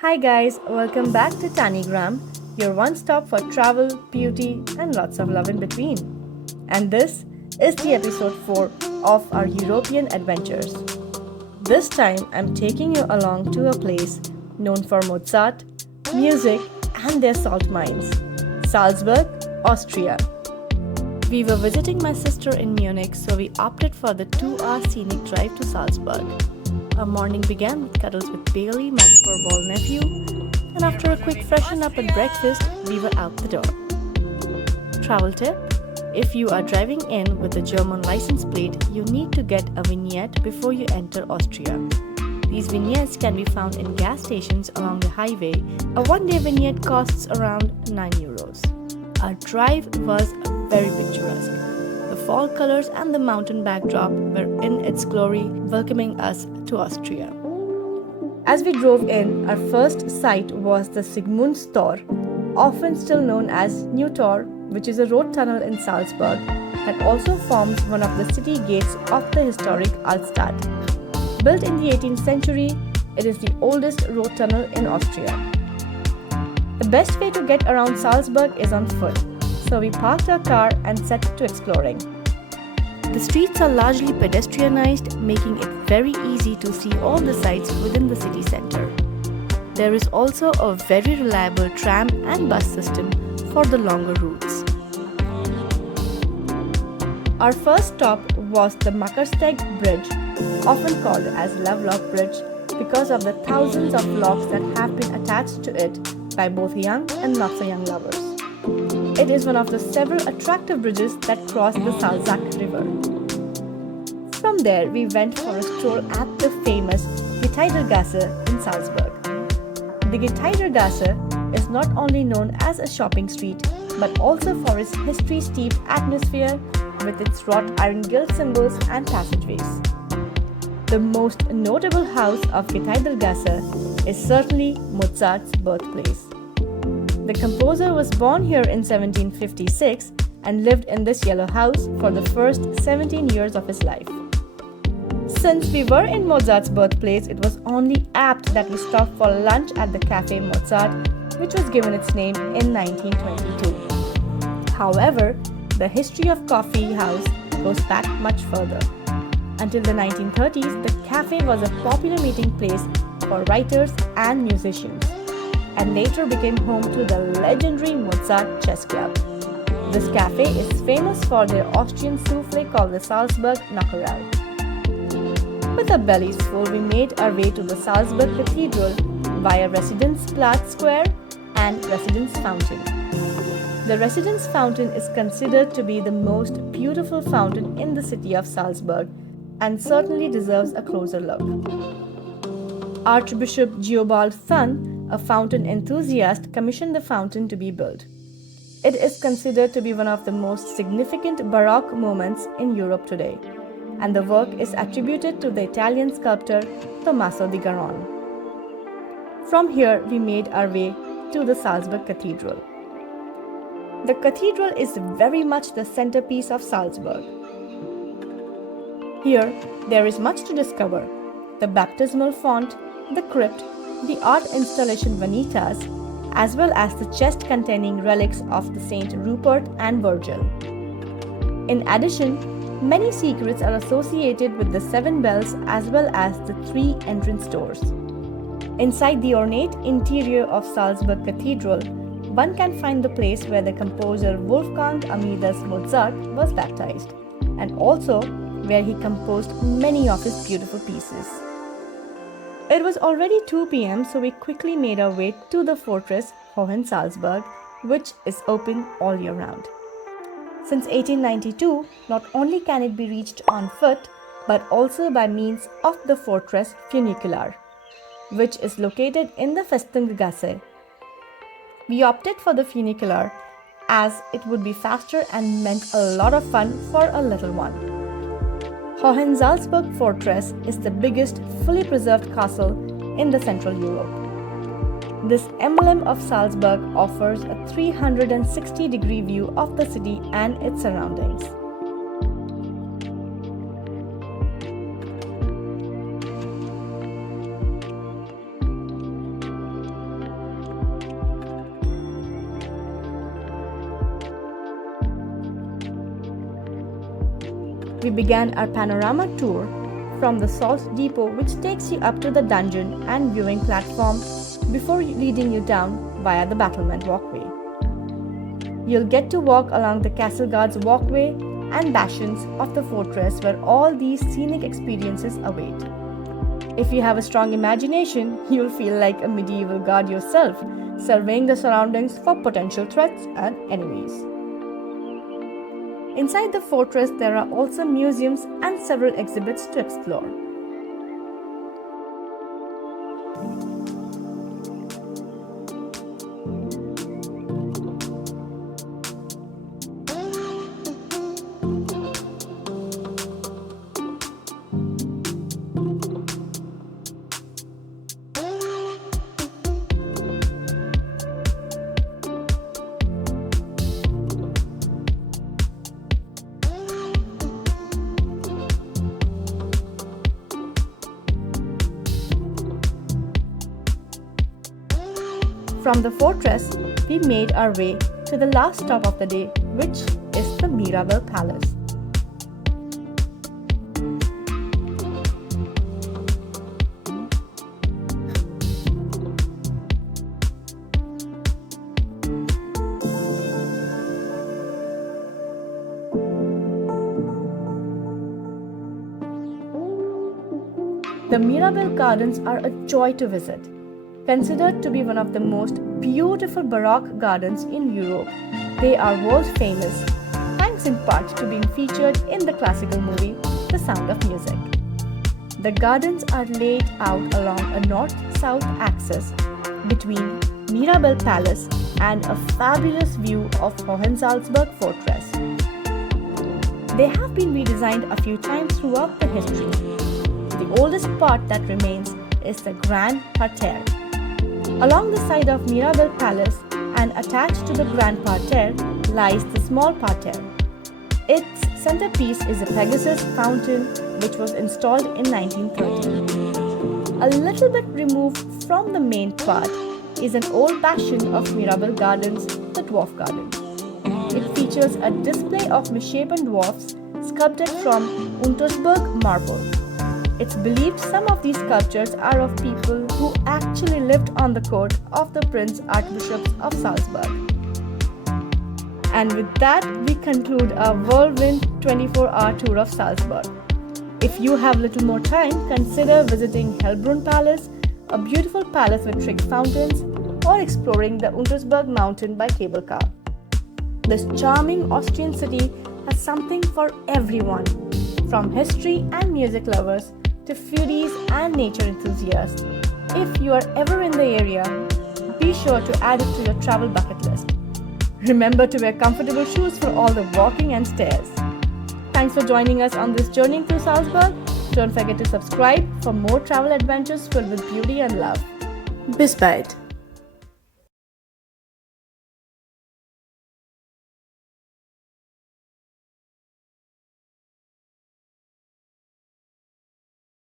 Hi guys, welcome back to Tannygram, your one stop for travel, beauty, and lots of love in between. And this is the episode 4 of our European adventures. This time I'm taking you along to a place known for Mozart, music, and their salt mines Salzburg, Austria. We were visiting my sister in Munich, so we opted for the 2-hour scenic drive to Salzburg. Our morning began with cuddles with Bailey, my 4-ball nephew, and after a quick freshen up and breakfast, we were out the door. Travel tip: if you are driving in with a German license plate, you need to get a vignette before you enter Austria. These vignettes can be found in gas stations along the highway. A one-day vignette costs around €9. Our drive was very picturesque. The fall colors and the mountain backdrop were in its glory, welcoming us to Austria. As we drove in, our first sight was the Sigmon Tor, often still known as New Tor, which is a road tunnel in Salzburg that also forms one of the city gates of the historic Altstadt. Built in the 18th century, it is the oldest road tunnel in Austria. The best way to get around Salzburg is on foot, so we parked our car and set to exploring. The streets are largely pedestrianized, making it very easy to see all the sights within the city center. There is also a very reliable tram and bus system for the longer routes. Our first stop was the Mste Bridge, often called as Lovelock Bridge because of the thousands of locks that have been attached to it by both young and not so young lovers. It is one of the several attractive bridges that cross the Salzach River. From there, we went for a stroll at the famous Getreidegasse in Salzburg. The Getreidegasse is not only known as a shopping street, but also for its history-steeped atmosphere with its wrought iron gilt symbols and passageways. The most notable house of Getreidegasse is certainly Mozart's birthplace. The composer was born here in 1756 and lived in this yellow house for the first 17 years of his life. Since we were in Mozart's birthplace, it was only apt that we stopped for lunch at the Café Mozart, which was given its name in 1922. However, the history of coffee house goes back much further. Until the 1930s, the café was a popular meeting place for writers and musicians, and later became home to the legendary Mozart Chess Club. This cafe is famous for their Austrian souffle called the Salzburg Knockerel. With our bellies full, we made our way to the Salzburg Cathedral via Residenzplatz Square and Residence Fountain. The Residence Fountain is considered to be the most beautiful fountain in the city of Salzburg and certainly deserves a closer look. Archbishop Geobald's son, a fountain enthusiast, commissioned the fountain to be built. It is considered to be one of the most significant Baroque moments in Europe today, and the work is attributed to the Italian sculptor Tommaso di Garon. From here, we made our way to the Salzburg Cathedral. The cathedral is very much the centerpiece of Salzburg. Here, there is much to discover: the baptismal font, the crypt, the art installation Vanitas, as well as the chest containing relics of the Saint Rupert and Virgil. In addition, many secrets are associated with the 7 bells as well as the 3 entrance doors. Inside the ornate interior of Salzburg Cathedral, one can find the place where the composer Wolfgang Amadeus Mozart was baptized, and also where he composed many of his beautiful pieces. It was already 2 p.m., so we quickly made our way to the fortress Hohensalzburg, which is open all year round. Since 1892, not only can it be reached on foot, but also by means of the fortress funicular, which is located in the Getreidegasse. We opted for the funicular as it would be faster and meant a lot of fun for a little one. Hohensalzburg Fortress is the biggest fully preserved castle in the Central Europe. This emblem of Salzburg offers a 360-degree view of the city and its surroundings. we began our Panorama Tour from the Salt Depot, which takes you up to the dungeon and viewing platform before leading you down via the battlement walkway. You'll get to walk along the castle guard's walkway and bastions of the fortress where all these scenic experiences await. If you have a strong imagination, you'll feel like a medieval guard yourself, surveying the surroundings for potential threats and enemies. Inside the fortress, there are also museums and several exhibits to explore. From the fortress, we made our way to the last stop of the day, which is the Mirabel Palace. The Mirabel Gardens are a joy to visit. Considered to be one of the most beautiful Baroque gardens in Europe, they are world famous, thanks in part to being featured in the classical movie The Sound of Music. The gardens are laid out along a north-south axis between Mirabel Palace and a fabulous view of Hohensalzburg Fortress. They have been redesigned a few times throughout the history. The oldest part that remains is the Grand Parterre. Along the side of Mirabel Palace and attached to the Grand Parterre lies the small parterre. Its centerpiece is a Pegasus fountain which was installed in 1930. A little bit removed from the main part is an old bastion of Mirabel Gardens, the Dwarf Garden. It features a display of misshapen dwarfs sculpted from Untersberg marble. It's believed some of these sculptures are of people who actually lived on the court of the Prince Archbishops of Salzburg. And with that, we conclude our whirlwind 24-hour tour of Salzburg. If you have little more time, consider visiting Hellbrunn Palace, a beautiful palace with trick fountains, or exploring the Untersberg mountain by cable car. This charming Austrian city has something for everyone, from history and music lovers to foodies and nature enthusiasts. If you are ever in the area, be sure to add it to your travel bucket list. Remember to wear comfortable shoes for all the walking and stairs. Thanks for joining us on this journey through Salzburg. Don't forget to subscribe for more travel adventures filled with beauty and love. Bis bald!